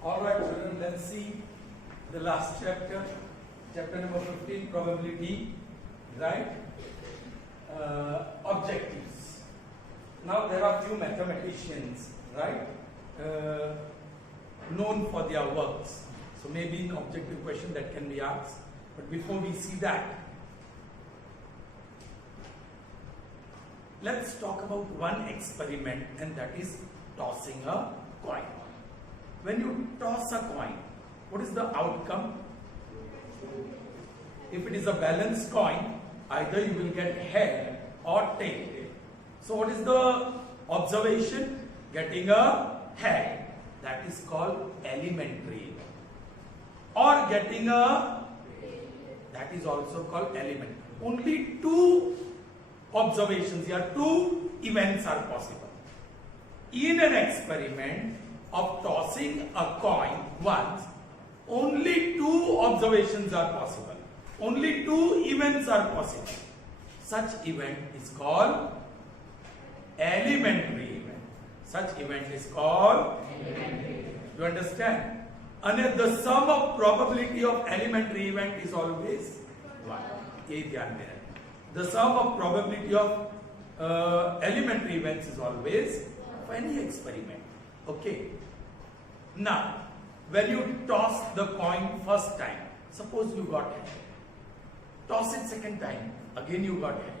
All right, children, let's see the last chapter, chapter number 15, probability, right? Objectives. Now there are few mathematicians, right, known for their works. So maybe an objective question that can be asked. But before we see that, let's talk about one experiment, and that is tossing a coin. When you toss a coin, what is the outcome? If it is a balanced coin, either you will get head or tail. So what is the observation? Getting a head. That is called elementary. Or getting a, that is also called elementary. Only two observations here, two events are possible. In an experiment of tossing a coin once, only two observations are possible. Only two events are possible. Such event is called elementary event. Such event is called elementary. You understand? And the sum of probability of elementary event is always 1. ये ध्यान में रखना. The sum of probability of elementary events is always for any experiment. Okay. Now, when you toss the coin first time, suppose you got head. Toss it second time, again you got head.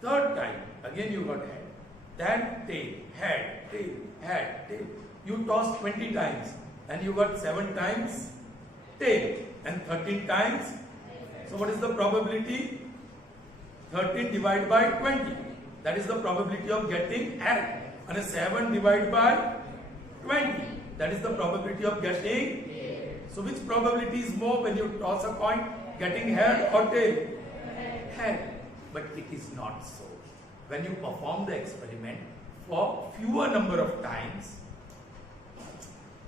Third time, again you got head. Then tail, head, tail, head, tail. You toss 20 times and you got 7 times tail and 13 times. So what is the probability? 13 divided by 20. That is the probability of getting head. And 7 divided by 20. That is the probability of getting tail. So which probability is more when you toss a coin? Getting head or tail? Head. But it is not so. When you perform the experiment for fewer number of times,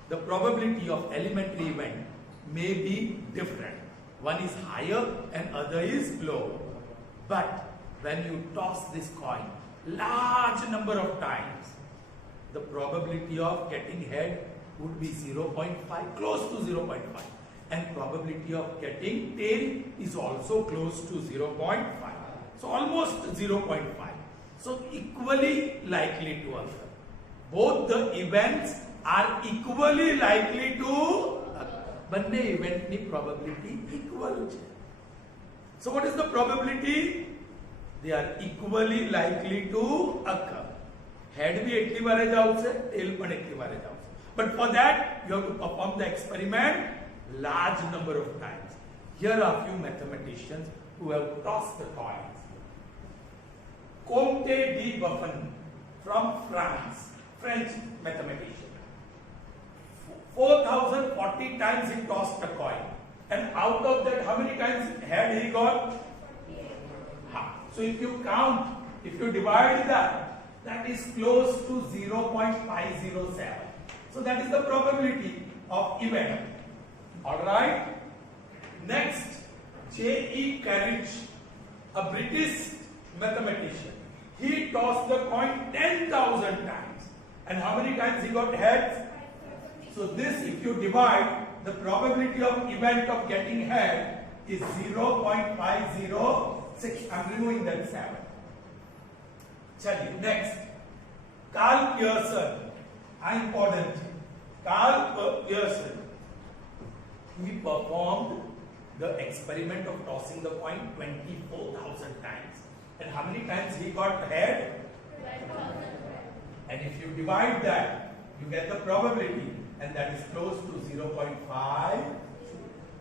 the probability of elementary event may be different. One is higher and other is lower. But when you toss this coin large number of times, the probability of getting head would be 0.5, close to 0.5. And probability of getting tail is also close to 0.5. So almost 0.5. So equally likely to occur. Both the events are equally likely to occur. બંને ઇવેન્ટની probability equal છે. So what is the probability? They are equally likely to occur. Head भी એટલી વારે જ આવશે, tail પણ એટલી વારે જ આવશે. But for that, you have to perform the experiment large number of times. Here are few mathematicians who have tossed the coins. Comte de Buffon from France, French mathematician. 4,040 times he tossed a coin. And out of that, how many times head he got? So if you count, if you divide that, that is close to 0.507. So that is the probability of event. Alright. Next, J.E. Carriage, a British mathematician. He tossed the coin 10,000 times. And how many times he got heads? So this, if you divide, the probability of event of getting head is 0.506. I'm removing that 7. Chaliye, next. Carl Pearson. Important. Carl Pearson. He performed the experiment of tossing the coin 24,000 times. And how many times he got head? 12,000. And if you divide that, you get the probability. And that is close to 0.5.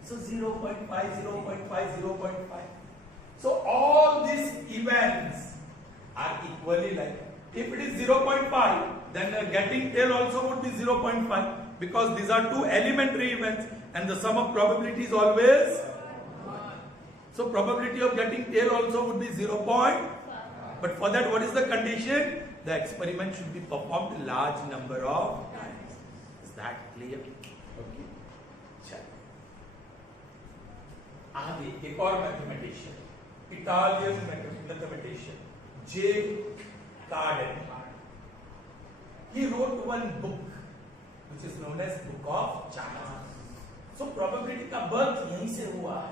So 0.5, 0.5, 0.5. So all these events are equally like. If it is 0.5, then getting tail also would be 0.5. Because these are two elementary events. And the sum of probability is always 1. So probability of getting tail also would be 0.5. But for that, what is the condition? The experiment should be performed a large number of times. Is that clear? Okay. चलिए. आगे एक और mathematician, Italian mathematician, J. Cardan. He wrote one book which is known as book of chance. So probability का birth यहीं से हुआ है.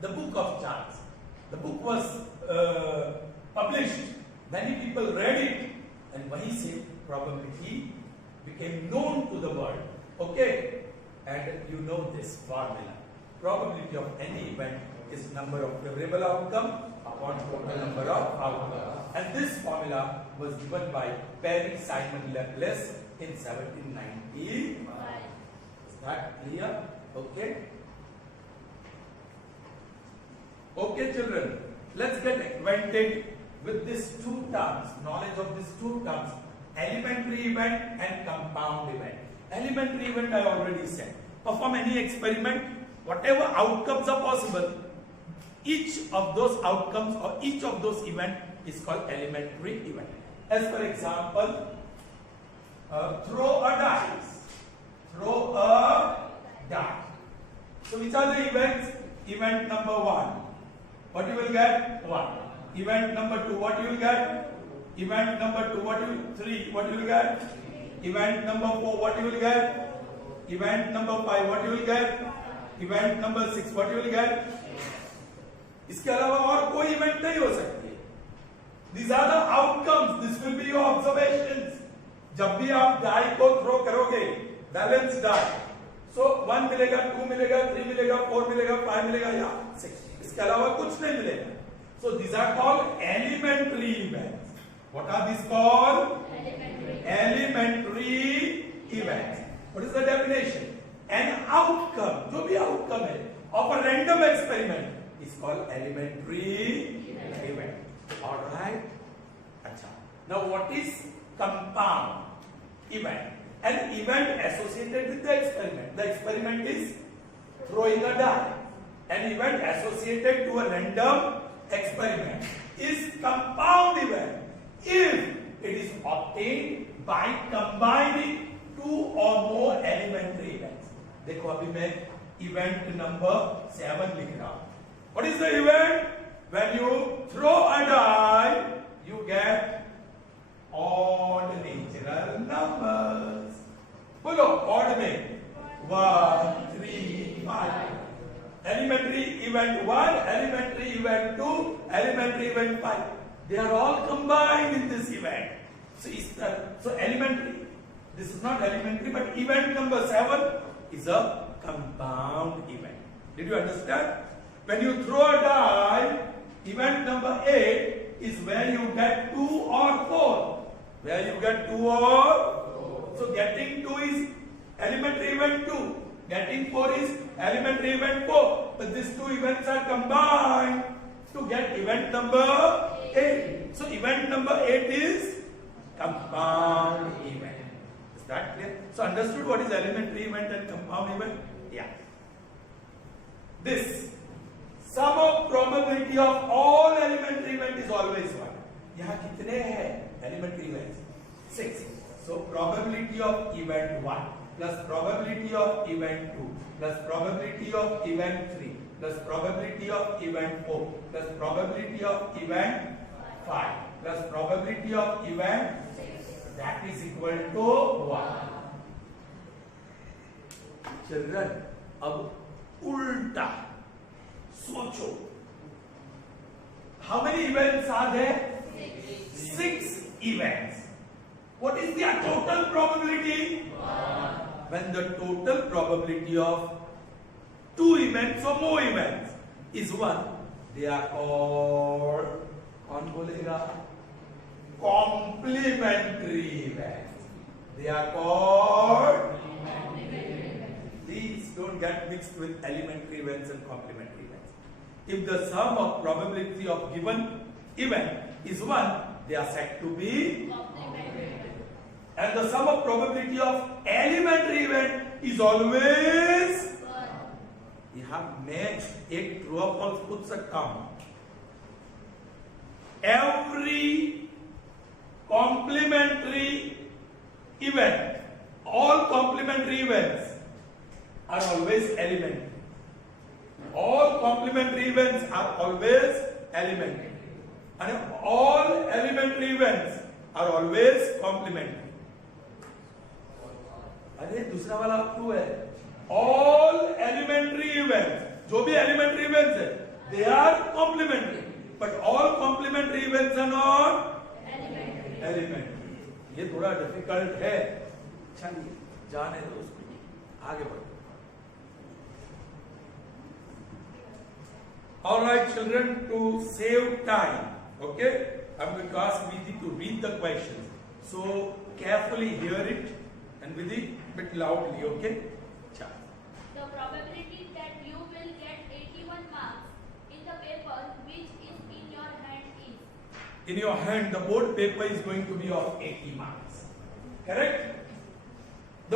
The book of chance. The book was published. Many people read it, and वहीं से probability became known to the world. Okay, and you know this formula. Probability of any event is number of favorable outcome upon total number of outcome. And this formula was given by Pierre Simon Laplace in 1795. Is that clear? Okay. Okay, children. Let's get acquainted with these two terms. Knowledge of these two terms: elementary event and compound event. Elementary event I already said. Perform any experiment. Whatever outcomes are possible, each of those outcomes or each of those events is called elementary event. As for example, throw a dice. Throw a die. So which are the events? Event number 1. What you will get? 1. Event number 2. What you will get? Event number 2. What you will 3? What you will get? Event number 4. What you will get? Event number 5. What you will get? Event number 6 what you will get. इसके अलावा और कोई event नहीं हो सकती. These are the outcomes. This will be your observations. जब भी आप डाई को थ्रो करोगे, बैलेंस डाई, सो 1 मिलेगा, 2 मिलेगा, 3 मिलेगा, 4 मिलेगा, 5 मिलेगा या 6. इसके अलावा कुछ नहीं मिलेगा. So these are called elementary events. What are these called? Elementary events. What is the definition? An outcome, जो भी outcome है, of a random experiment is called elementary event. All right? अच्छा. Now what is compound event? An event associated with the experiment. The experiment is throwing a die. An event associated to a random experiment is compound event if it is obtained by combining 2 or more elementary events. देखो अभी मैं event number 7 लिख रहा हूं. What is the event? When you throw a die, you get odd natural numbers. बोलो odd में 1, 3, 5. Elementary event 1, elementary event 2, elementary event 5. They are all combined in this event. So elementary. This is not elementary, but event number 7 is a compound event. Did you understand? When you throw a die, event number 8 is where you get 2 or 4. Where you get 2 or 4. So getting 2 is elementary event 2. Getting 4 is elementary event 4. But these two events are combined to get event number 8. So event number 8 is compound event. That clear? So understood what is elementary event and compound event? Yeah. This sum of probability of all elementary event is always 1. यहाँ कितने हैं elementary events? 6. So probability of event 1 plus probability of event 2 plus probability of event 3 plus probability of event 4 plus probability of event 5 plus probability of event, that is equal to 1. Children, अब उल्टा सोचो. How many events are there? 6 events. What is their total probability? 1. When the total probability of 2 events or more events is 1, they are called, कौन बोलेगा? Complementary events. They are called. These don't get mixed with elementary events and complementary events. If the sum of probability of given event is 1, they are said to be complementary. And the sum of probability of elementary event is always 1. यहाँ मैं एक true or false पूछ सकता हूँ. Every complementary event, all complementary events are always elementary. All complementary events are always elementary. And all elementary events are always complementary. अरे अरे दूसरा वाला ट्रू है, ऑल एलिमेंट्री इवेंट्स, जो भी एलिमेंट्री इवेंट्स है they are complementary, but all complementary events are not elementary. ये थोड़ा डिफिकल्ट है, चलिए जाने दो उसको, आगे बढ़ो। All right, children, to save time, okay, I'm going to ask Vidhi to read the questions. So carefully hear it and Vidhi bit loudly, okay? Chal. The probability that you will get 81 marks in the paper which is in your hand is. In your hand, the board paper is going to be of 80 marks. Correct?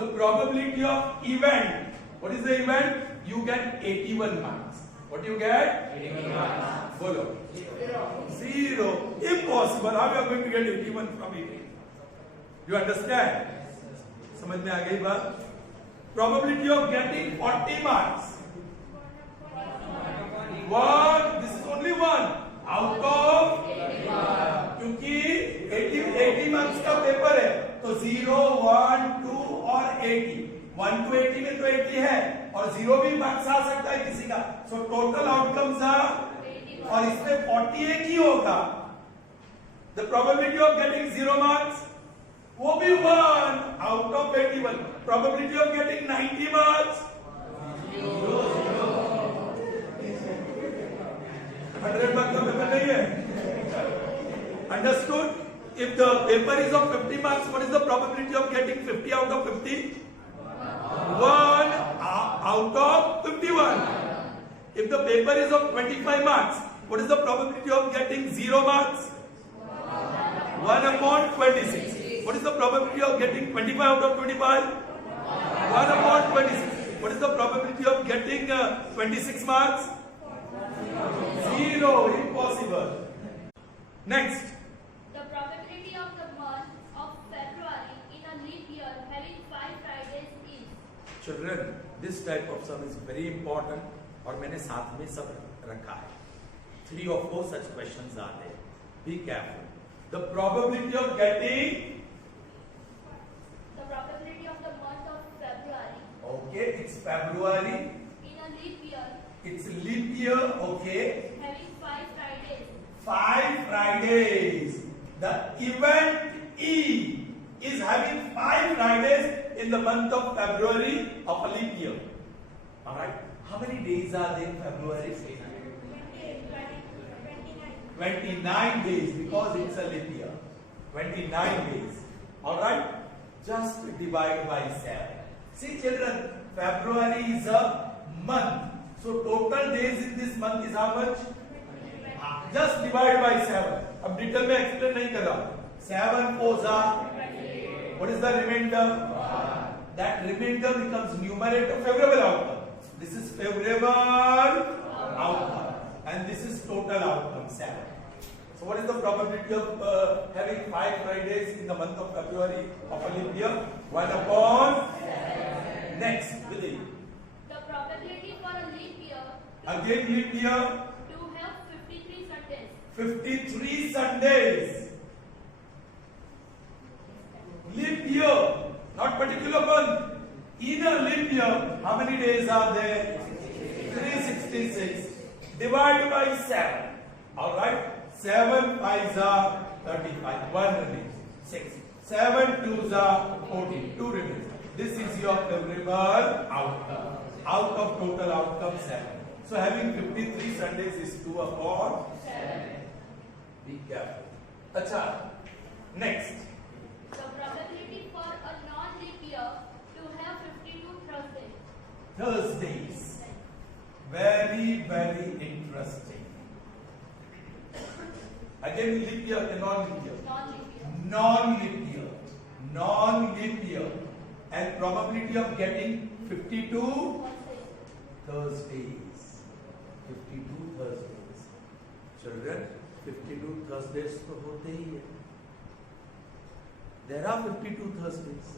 The probability of event. What is the event? You get 81 marks. What do you get? 81 marks. Bolo. Zero. Impossible. How you are going to get 81 from 80? You understand? समझ में आ गई बात? Probability of getting 40 marks. One. This is only one. Out of 81. क्योंकि 80 marks का paper है, तो 0, 1, 2 और 80. 1 to 80 में तो 80 है और 0 भी मार्क्स आ सकता है किसी का, सो टोटल आउटकम्स आर, और इसमें 40 एक ही होगा। The probability of getting 0 marks वो भी 1 out of 81। Probability of getting 90 marks 100 marks का पेपर नहीं है। Understood? If the paper is of 50 marks, what is the probability of getting 50 out of 50? 1 out of 51. If the paper is of 25 marks, what is the probability of getting 0 marks? 1 upon 26. What is the probability of getting 25 out of 25? 1 upon 26. What is the probability of getting 26 marks? 0. Impossible. Next. The probability of the month of February in a leap year having 5 Fridays is. Children, this type of sum is very important और मैंने साथ में सब रखा है। 3 or 4 such questions are there. Be careful. The probability of getting. The probability of the month of February Okay, it's February. in a leap year It's leap year. Okay, having 5 Fridays. 5 Fridays. The event E is having 5 Fridays in the month of February of a leap year. All right. How many days are there in February? 29 days because it's a leap year. 29 days. All right. Just divide by 7. See, children, February is a month. So total days in this month is how much? Just divide by 7. अब detail में explain नहीं कर रहा। 7 4s are. What is the remainder? That remainder becomes numerator, favorable outcome. This is favorable outcome, and this is total outcome 7. So what is the probability of having 5 Fridays in the month of February of a leap year? 1 upon 7. Next, Vidhi. The probability for a leap year Again leap year. to have 53 Sundays. 53 Sundays. Leap year, not particular month. In a leap year, how many days are there? 366. Divide by 7. All right. 7 5s are 35. 1 remains. 6. 7 2s are 14. 2 remains. This is your favorable outcome. Out of total outcome 7. So having 53 Sundays is 2 upon 7. Be careful. Acha. Next. The probability for a non-leap year to have 52 Thursdays. Thursdays. Very, very interesting. Again, leap year and non-leap year. Non-leap year. Non-leap year. Non-leap year. And probability of getting 52 Thursdays. Thursdays. 52 Thursdays. Children, 52 Thursdays तो होते ही है. There are 52 Thursdays.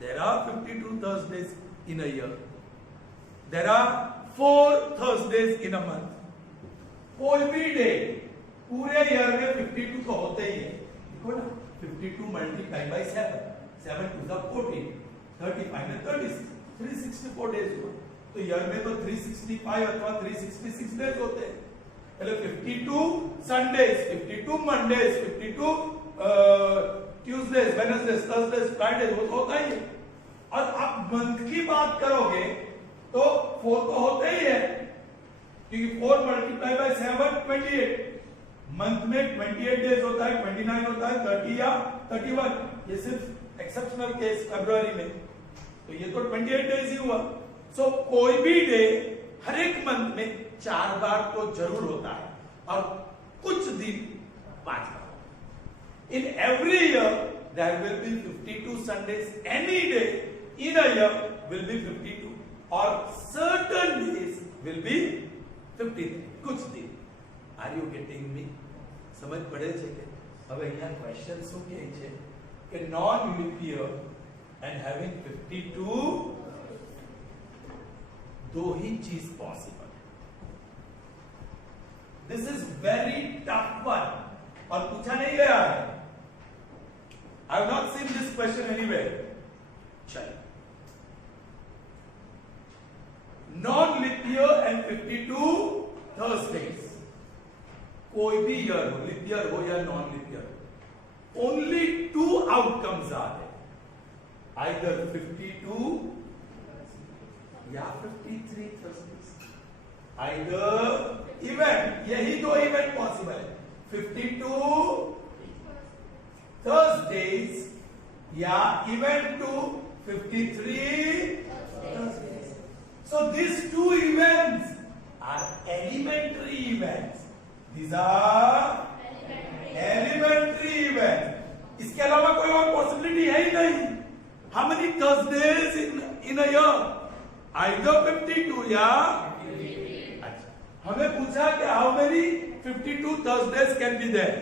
There are 52 Thursdays in a year. There are 4 Thursdays in a month. कोई भी day पूरे year में 52 तो होते ही है. देखो ना, 52 मल्टीप्लाई बाई 7. 7 to the 14. 35 में 364 डेज हुआ, तो ईयर में तो 365 अथवा 366 डेज होते हैं। पहले 52 Sundays, 52 Mondays, 52 Tuesdays, Wednesday's, Thursdays, Fridays, वो तो होता ही है। और आप मंथ की बात करोगे तो 4 तो होते ही है, क्योंकि 4 मल्टीप्लाई बाय 7 28। मंथ में 28 डेज होता है, 29 होता है, 30 या 31। ये सिर्फ एक्सेप्शनल केस फरवरी में, तो ये तो 28 डेज ही हुआ। सो कोई भी डे हर एक मंथ में 4 बार तो जरूर होता है, और कुछ दिन 5 बार। In every year there will be 52 Sundays, any day in a year will be 52, और सर्टेन डेज विल बी 53, कुछ दिन। Are you getting me? समझ पड़े છે કે હવે અહીંયા ક્વેશ્ચન શું કહે છે કે non leap year and having 52 दो ही चीज possible. This is very tough one, और पूछा नहीं गया है। I have not seen this question anywhere. चलिए, non leap year and 52 Thursdays, कोई भी ईयर हो, लिप ईयर हो या non leap year, only 2 outcomes are there, either 52 या 53 थर्सडेज। आइदर इवेंट, यही 2 इवेंट पॉसिबल है, 52 थर्सडेज या event 2 53 Thursdays. So these 2 events are elementary events. These are elementary events. इसके अलावा कोई और पॉसिबिलिटी है ही नहीं। How many Thursdays in a year? Either 52 या अच्छा, हमें पूछा कि how many 52 Thursdays can be there?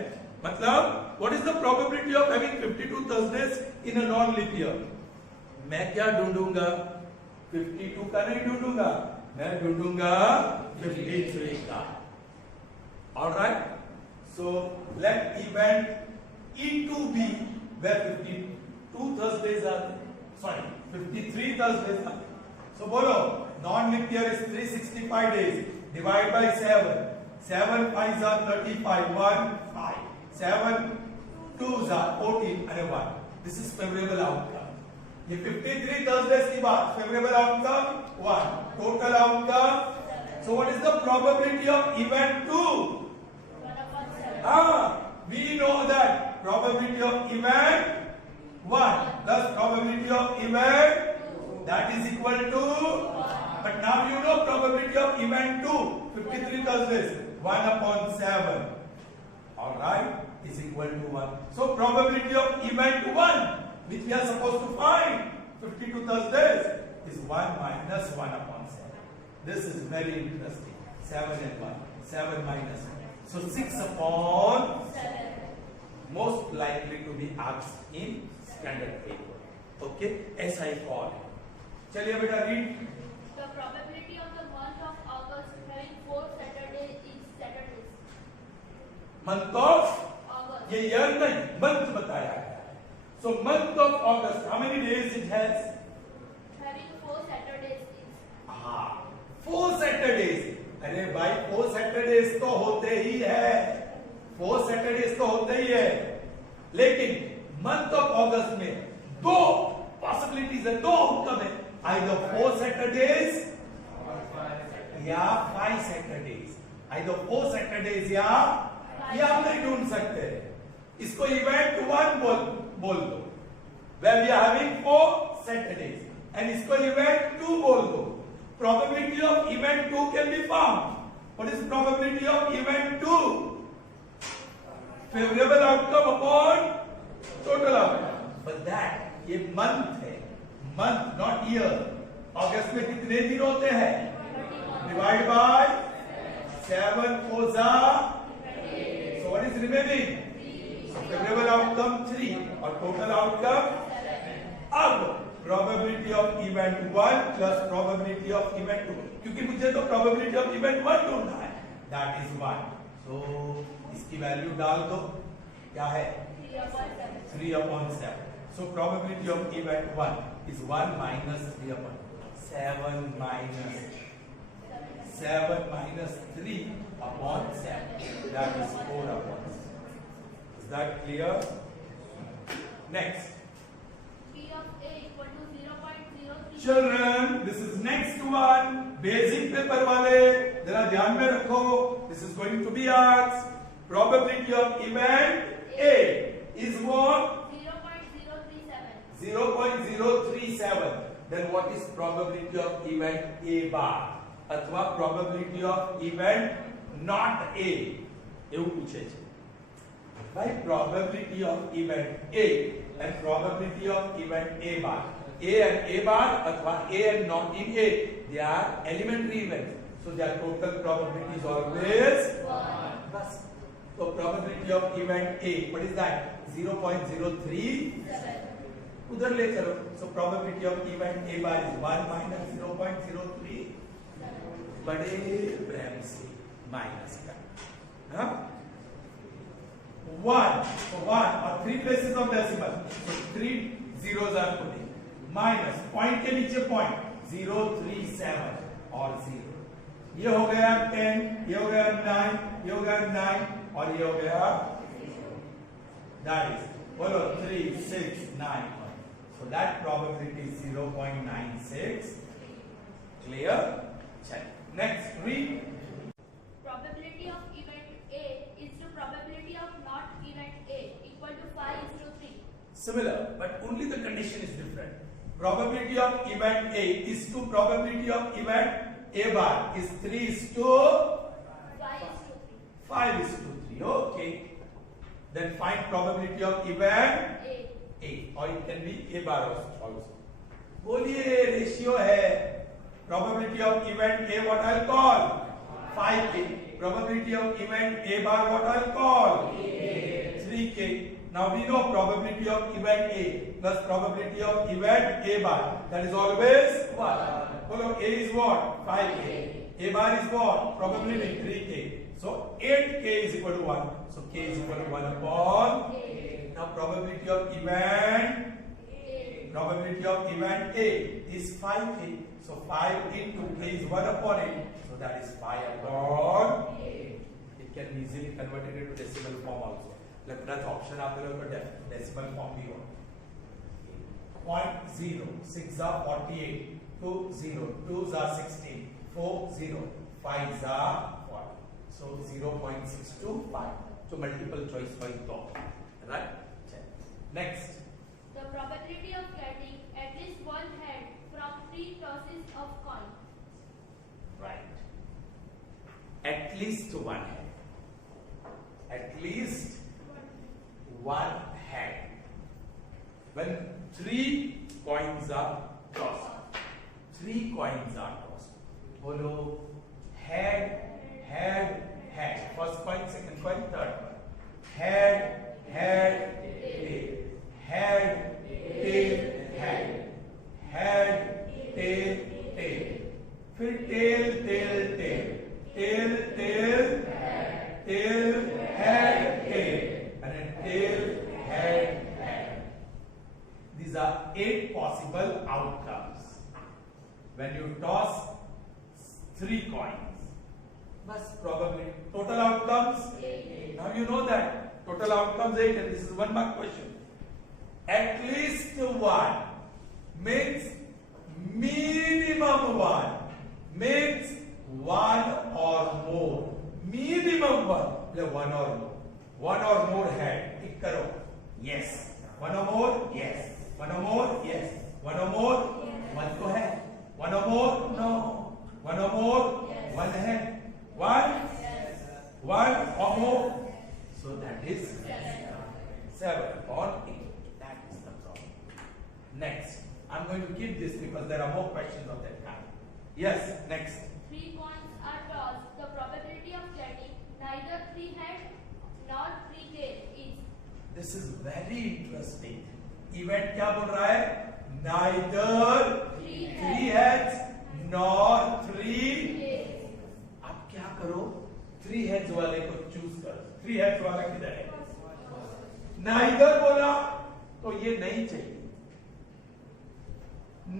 मतलब what is the probability of having 52 Thursdays in a non-leap year? मैं क्या ढूंढूंगा? 52 का नहीं ढूंढूंगा, मैं ढूंढूंगा 53 का। All right, so let event E2 be where 52 Thursdays are, sorry 53 Thursdays are. So बोलो, non-leap year is 365 days, divide by 7, 7 5s are 35, 1 5, 7 2s are 14 and 1. This is favorable outcome. ये 53 Thursdays की बात, favorable outcome 1, total outcome. So what is the probability of event 2? We know that probability of event 1 plus probability of event, that is equal to, but now you know probability of event 2, 53 Thursdays, 1 upon 7, all right, is equal to 1. So probability of event 1, which we are supposed to find, 52 Thursdays, is 1 minus 1 upon 7. This is very interesting. 7 and 1, 7 minus 1. So 6 upon 7, most likely to be asked in standard paper. Okay, SI call. चलिए बेटा read. The probability of the month of August having 4 Saturdays is Saturdays. Month of August. ये year नहीं, month बताया है. So month of August, how many days it has? Having 4 Saturdays is. 4 Saturdays. अरे भाई 4 Saturdays तो होते ही है, 4 Saturdays तो होते ही है, लेकिन मंथ ऑफ अगस्त में 2 पॉसिबिलिटीज है, 2 आउटकम है, आइदर 4 Saturdays या 5 Saturdays, आइदर 4 Saturdays या आप नहीं ढूंढ सकते, इसको इवेंट 1 बोल दो, where we are having 4 Saturdays, and इसको इवेंट 2 बोल दो. Probability of event 2 can be found. What is probability of event 2? Favorable outcome upon total outcome. But that ये month है, month not year. अगस्त में कितने दिन होते हैं? Divide by 7 4s are. So what is remaining? So favorable outcome 3 और total outcome. अब probability of event 1 plus probability of event 2, क्योंकि मुझे तो probability of event 1 ढूंढना है, that is 1. So इसकी वैल्यू डाल दो, क्या है 3 upon 7. 3 upon 7. So probability of event 1 is 1 minus 3 upon 7 minus 3 upon 7. That is 4 upon 7. Is that clear? Next. P of A equal to 0.03. Children, this is next one. Basic paper wale. जरा ध्यान में रखो. This is going to be asked. Probability of event A is what? 0.037. 0.037. Then what is probability of event A bar? अथवा probability of event not A. એવું પૂછે છે. By probability of event A and probability of event A bar. A and A bar अथवा A and not in A. They are elementary events. So their total probability is always 1. Bas. So probability of event A, what is that? 0.037. उधर ले चलो. So probability of event A bar is 1 minus 0.03. बड़े प्रेम से minus कर. हाँ? 1. So 1 or 3 places of decimal. So 3 zeros are putting. Minus point के नीचे point 037 और 0. ये हो गया 10, ये हो गया 9, ये हो गया 9 और ये हो गया that is बोलो 3, 6, 9. So that probability is 0.96. Clear? Check. Next, read. Probability of event A is to probability of not event A equal to 5:3. Similar, but only the condition is different. Probability of event A is to probability of event A bar is 5:3. 5:3. Okay. Then find probability of event A. A, or it can be A bar also. बोलिए ratio है. Probability of event A what I'll call 5K. Probability of event A bar what I'll call 3K. Now we know probability of event A plus probability of event A bar. That is always what? Follow A is what? 5K. A bar is what? Probability 3K. So 8K is equal to 1. So K is equal to 1 upon. Now probability of event A is 5K. So 5 into K is 1 upon it. So that is 5 upon. It can be easily converted into decimal form also. Like that option after decimal form भी हो. 0.0, 6 are 48, 2 0, 2s are 16, 4 0, 5s are 40. So 0.625. So multiple choice by top. Right? Check. Next. The probability of getting at least one head from 3 tosses of coin. Right. At least one head. At least one head. When 3 coins are tossed. 3 coins are tossed. Bolo head, head, head. First coin, second coin, third coin. Head, head, tail. Head, tail, head. Head, tail, tail. फिर tail, tail, tail. Tail, tail, tail, head, tail. And then tail, head, head. These are 8 possible outcomes. When you toss 3 coins. But probably total outcomes. Now you know that. Total outcomes 8 and this is 1 mark question. At least 1 means minimum 1 means 1 or more. Minimum 1 like 1 or more. 1 or more head. Tick karo. Yes. 1 or more? Yes. 1 or more? Yes. 1 or more? 1 to head. 1 or more? No. 1 or more? 1 head. 1? 1 or more? So that is 7 upon 8. That is the problem. Next. I'm going to keep this because there are more questions of that kind. Yes, next. 3 coins are tossed. The probability of getting neither 3 heads nor 3 tails is. This is very interesting. Event क्या बोल रहा है? Neither 3 heads nor 3 tails. अब क्या करो? 3 heads वाले को choose करो. 3 heads वाला किधर है? Neither बोला तो ये नहीं चाहिए।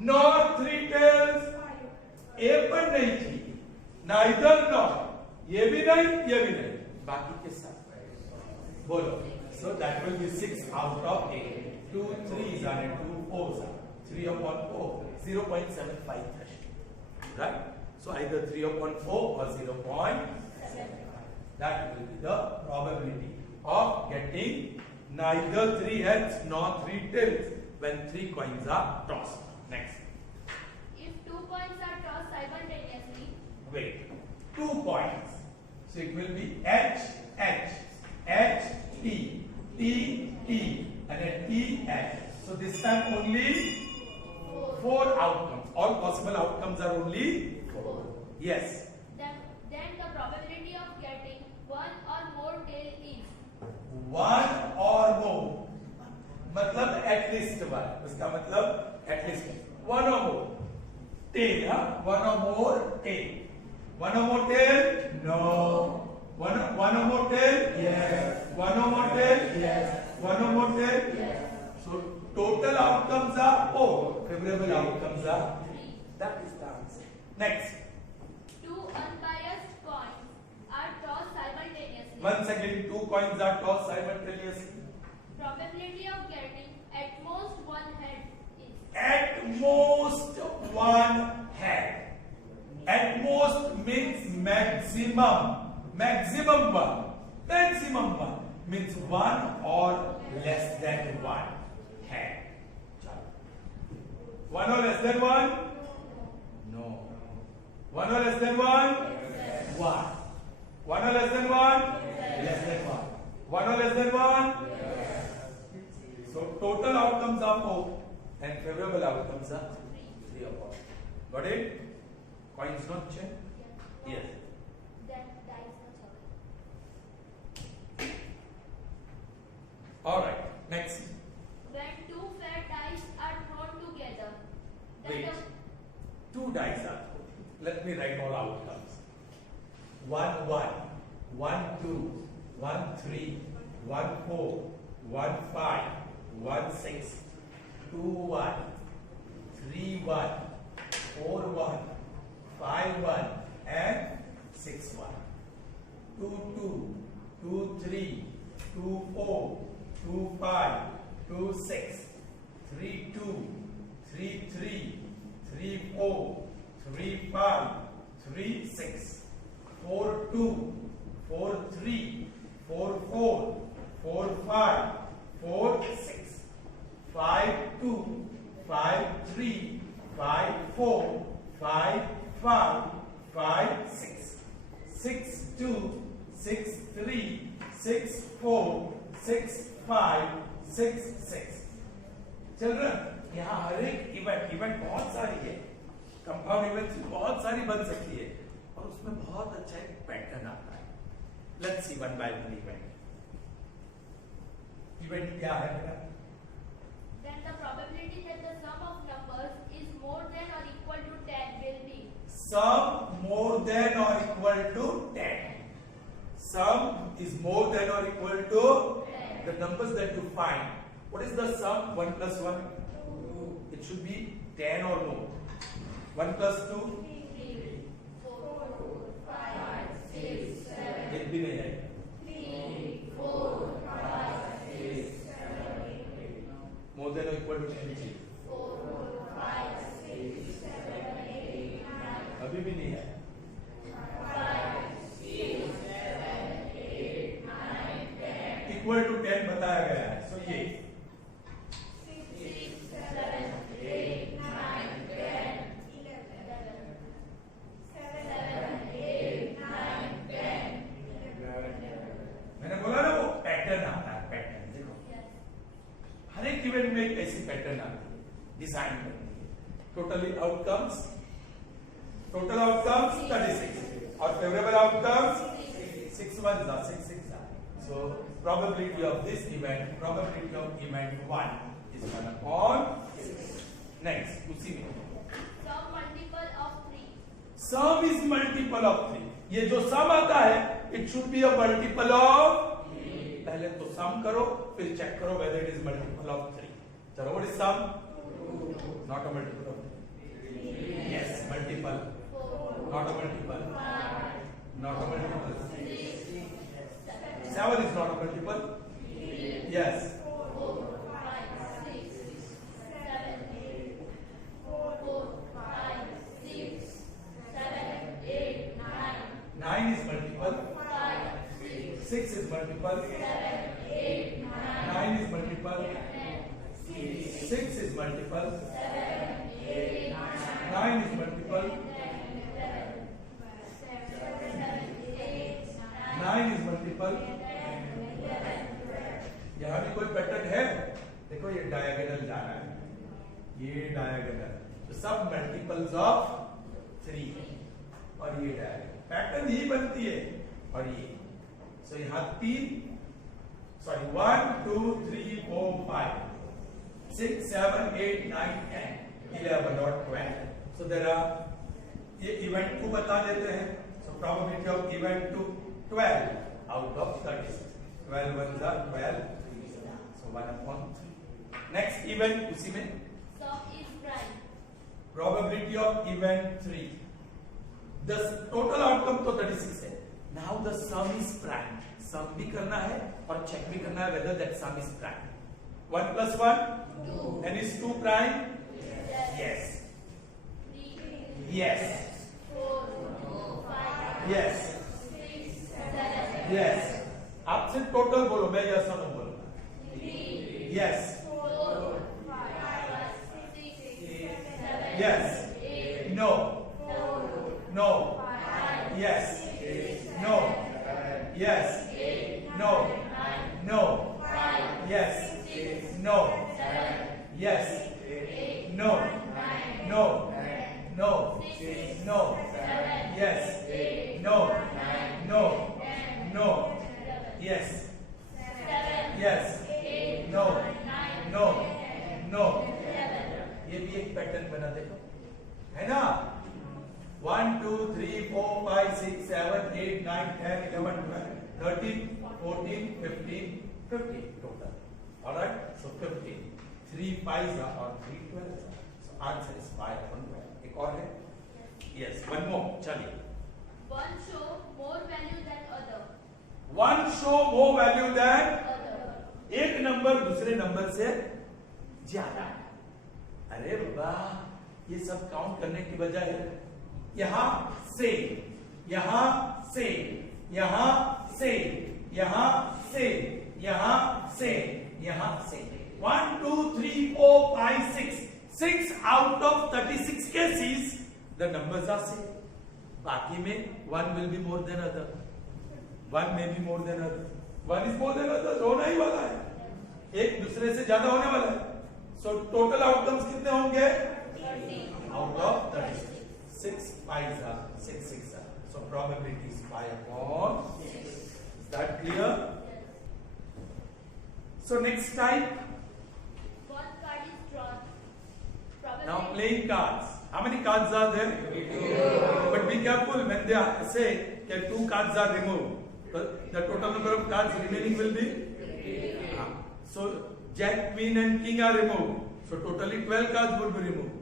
नॉर 3 tails, ए पर नहीं चाहिए, नाइदर नॉर, ये भी नहीं, ये भी नहीं, बाकी के साथ बोलो। So that will be 6 out of 8. 2 3s and 2 4s are 3 upon 4, 0.75 threshold, right? So either 3 upon 4 or 0.75. That will be the probability of getting neither 3 heads nor 3 tails when 3 coins are tossed. Next. If 2 coins are tossed simultaneously, Wait. 2 points. So it will be H, H, H, T, T, T, and then T, H. So this time only 4 outcomes. All possible outcomes are only 4. Yes. then the probability of getting one or more tail is 1 or more. मतलब at least 1. उसका मतलब at least 1 or more. Tail, huh? 1 or more tail. 1 or more tail? No. One or more tail? Yes. 1 or more tail? Yes. 1 or more tail? Yes. So total outcomes are 4. Favorable outcomes are 3. That is the answer. Next. 2 unbiased coins are tossed simultaneously. Once again, 2 coins are tossed simultaneously. Probability of getting at most one head is At most 1 head. At most means maximum. Maximum 1. Maximum 1 means 1 or less than 1 head. 1 or less than 1? No. 1 or less than 1? 1. 1 or less than 1? Less than 1. 1 or less than 1? So total outcomes are 4 and favorable outcomes are 3 or 4. Got it? Coins not check? Yes. that dice the choice. Alright, next. When 2 fair dice are thrown together, then Wait. the 2 dice are thrown. Let me write all outcomes. 1 1, 1 2, 1 3, 1 4, 1 5, 1 6, 2 1, 3 1, 4 1, 5 1, and 6 1. 2 2, 2 3, 2 4, 2 5, 2 6, 3 2, 3 3, 3 4, 3 5, 3 6, 4 2, 4 3, 4 4, 4 5, 4 6, 5 2, 5 3, 5 4, 5 5, 5 6, 6 2, 6 3, 6 4, 6 5, 6 6. Children, यहाँ हर एक event बहुत सारी है, compound events बहुत सारी बन सकती है और उसमें बहुत अच्छा एक पैटर्न आता है. Let's see one by one event. Event क्या है बेटा? then the probability that the sum of numbers is more than or equal to 10 will be Sum more than or equal to 10. Sum is more than or equal to 10. the numbers that you find. What is the sum? 1 plus 1? 2. It should be 10 or more. 1 plus 2? 3, 4, 5, 6, 7, एक भी नहीं आएगा. 3, 4, 5, 6, 7, 8, More than or equal to 10. 4, 5, 6, 7, 8, 9, अभी भी नहीं है. 5, 6, 7, 8, 9, 10, Equal to 10 बताया गया है. So ये 6, 7, 8, 9, 10, 11, 7, 8, 9, 10. मैंने बोला ना वो पैटर्न आता है. पैटर्न देखो, Yes. हर एक इवेंट में एक ऐसी पैटर्न आती है, डिजाइन करती है. टोटल आउटकम्स 36 और favourable outcomes 6 1 are 6 6 are. So probability of this event, probability of event 1 is 1 upon 6. Next, उसी में Some multiple of 3. sum is multiple of 3. ये जो sum आता है, it should be a multiple of 3. पहले तो sum करो, फिर चेक करो whether it is multiple of 3. चलो what is sum? Not a multiple of 3. Yes, multiple. Not a multiple. Not a multiple. 7 is not a multiple. Yes. 9 is multiple. 6 is multiple. 9 is multiple. 6 is multiple. 9 is multiple. 9 is multiple. यहाँ भी कोई pattern है? देखो ये diagonal जा रहा है, ये डायगोनल, तो सब मल्टीपल्स ऑफ 3 और ये डायगोनल पैटर्न ही बनती है। और ये सो यहाँ 1 2 3 4 5 6 7 8 9 10 11 और 12। सो देयर आर, ये इवेंट 2 बता देते हैं। So probability of event 2 12 out of 36। 12 1 12, so 1/3। Next event उसी में Sum is prime. Probability of event 3, the total outcome तो 36 है। Now the sum is prime, sum भी करना है और चेक भी करना है whether that sum is prime. 1 + 1 2. and is 2 prime? Yes. Yes. 3. Yes. 4. 5. Yes. 6. 7. Yes. आप सिर्फ टोटल बोलो, मैं यस और नो बोलूंगा। 3. Yes. 4. 5. 6. 7. Yes. 8. No. 4. No. 5. Yes. 6. No. 7. Yes. 8. No. 9. No. 5. Yes. 6. No. 7. Yes. 8. No. 9. No. 10. No. 6. No. 7. Yes. 8. No. 9. No. 10. No. 11. Yes. 7. Yes. 8. No. 9. No. 10. No. 11. ये भी एक pattern बना देखो, है ना? 1 2 3 4 5 6 7 8 9 10 11 12 13 14 15 15 total. All right, so 15, 3 5s और 3 12s, so answer is 5/12। एक और है? Yes, one more, चलिए। One show more value than other. One show more value than, Other. एक नंबर दूसरे नंबर से ज्यादा है। अरे बाबा, ये सब काउंट करने की बजाय यहां से, यहां से, यहां से, यहां से, यहां से, यहां से 1 2 3 4 5 6 6 out of 36 cases the numbers are same। बाकी में one will be more than other, one may be more than other, one is more than other, होना ही वाला है, एक दूसरे से ज्यादा होने वाला है। सो टोटल आउटकम्स कितने होंगे? 30. Out of 36, 6 5s are 6 6 are, so probability is 5/6। Is that clear? So next type, One card is drawn. now Probability. playing cards. How many cards are there? 2. But be careful when they say that 2 cards are removed, the total number of cards remaining will be? So Jack, Queen and King are removed, so totally 12 cards would be removed।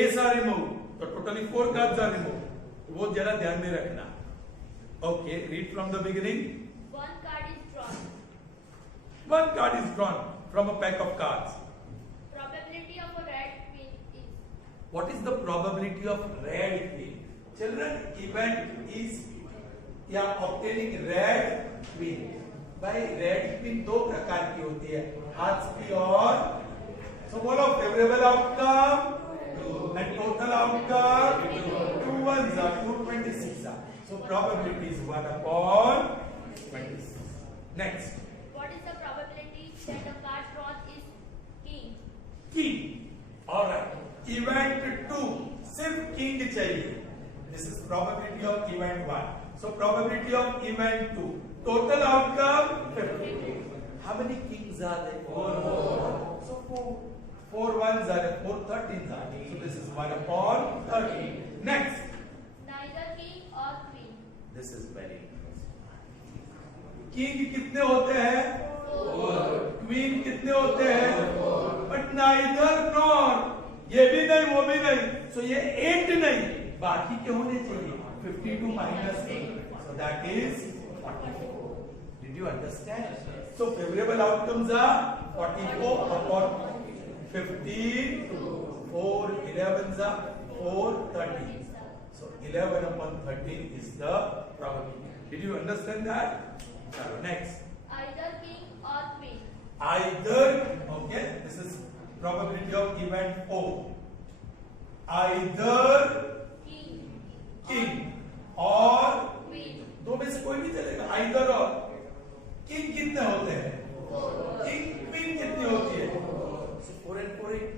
Ace are removed, so totally 4 cards are removed। वो जरा ध्यान में रखना। Okay, read from the beginning। One card is drawn. One card is drawn from a pack of cards। Probability of a red queen is. What is the probability of red queen? Children, event is obtaining red queen। भाई red queen 2 प्रकार की होती है, हाथ की और, सो बोलो favourable outcome and total outcome 2 1s are 2 26 are, so probability is 1/26। Next, What is the probability that the card drawn is king? king। All right, event 2 सिर्फ king चाहिए, this is probability of event 1, so probability of event 2, total outcome 52। How many kings are there? 4. So 4 1s are there, 4 13s are there, so this is 1/13। Next, Neither king or queen. this is very interesting। king कितने होते हैं? 4। Queen कितने होते हैं? 4। But neither nor, ये भी नहीं वो भी नहीं, सो ये 8 नहीं, बाकी के होने चाहिए 52 minus 8, so that is 44. Did you understand? So favorable outcomes are 44 upon 15, 4 11s are 4 13. So 11 upon 13 is the probability. Did you understand that? Next. Either king or queen. Either, okay, this is probability of event O. Either King king or queen. दो में से कोई भी चलेगा, either और. king कितने होते हैं? king queen कितनी होती है? 4 and 4 8.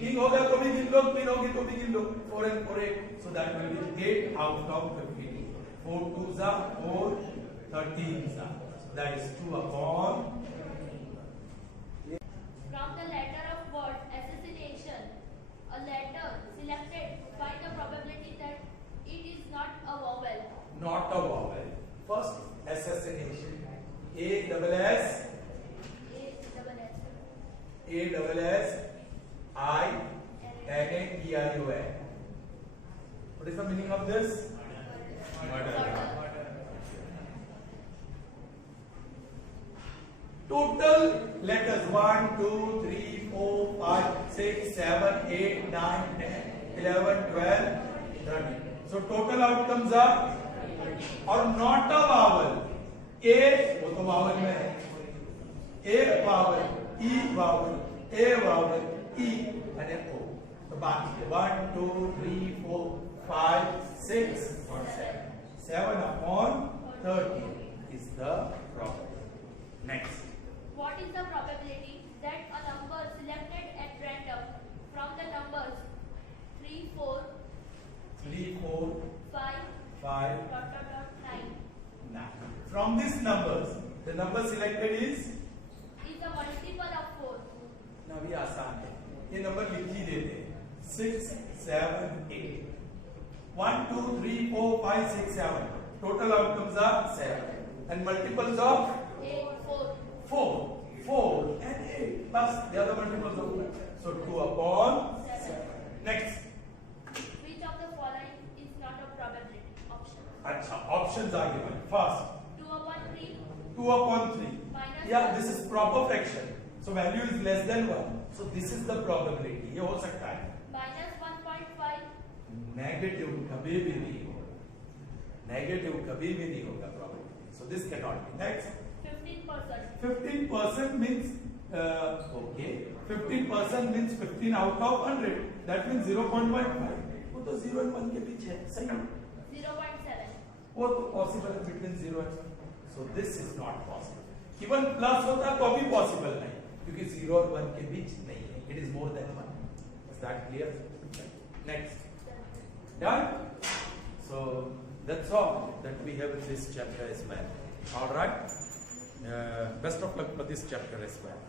king होगा तो भी गिन लो, queen होगी तो भी गिन लो. 4 and 4 8. So that will be 8 out of 15. 4 2s are 4, 13s are. That is 2 upon. From the letter of word assassination, a letter selected, find the probability that it is not a vowel. Not a vowel. First, assassination. A double S, A double S, I, N A T I O N. What is the meaning of this? Murder. Total letters 1, 2, 3, 4, 5, 6, 7, 8, 9, 10, 11, 12, 13. So total outcomes are, और not a vowel. A वो तो vowel में है. A vowel, E vowel, A vowel, E and then O. तो बाकी 1, 2, 3, 4, 5, 6 और 7. 7 upon 13 is the probability. Next. What is the probability that a number selected at random from the numbers 3, 4, 3, 4, 5, 5, 9 9. From these numbers, the number selected is a multiple of 4. now ये आसान है, ये number लिख ही देते हैं 6, 7, 8. 1, 2, 3, 4, 5, 6, 7. Total outcomes are 7. And multiples of 8, 4. 4. 4 and 8 plus the other multiples of 2. So 2 upon 7. Next. Which of the following is not a probability? Option. अच्छा, options are given. First, 2 upon 3. 2 upon 3. Minus Yeah, this is proper fraction. So value is less than 1. So this is the probability. ये हो सकता है. Minus 1.5. Negative कभी भी नहीं होगा. Negative कभी भी नहीं होगा probability. So this cannot be. Next. 15%. 15% means okay. 15% means 15 out of 100. That means 0.15. वो तो 0 and 1 के बीच है. सही. 0.7. वो तो possible है between 0 and 1. So this is not possible. Even plus होता तो भी possible नहीं, क्योंकि 0 और 1 के बीच नहीं है. It is more than 1. Is that clear? Next. Done? So that's all that we have in this chapter as well. All right. Best of luck for this chapter as well.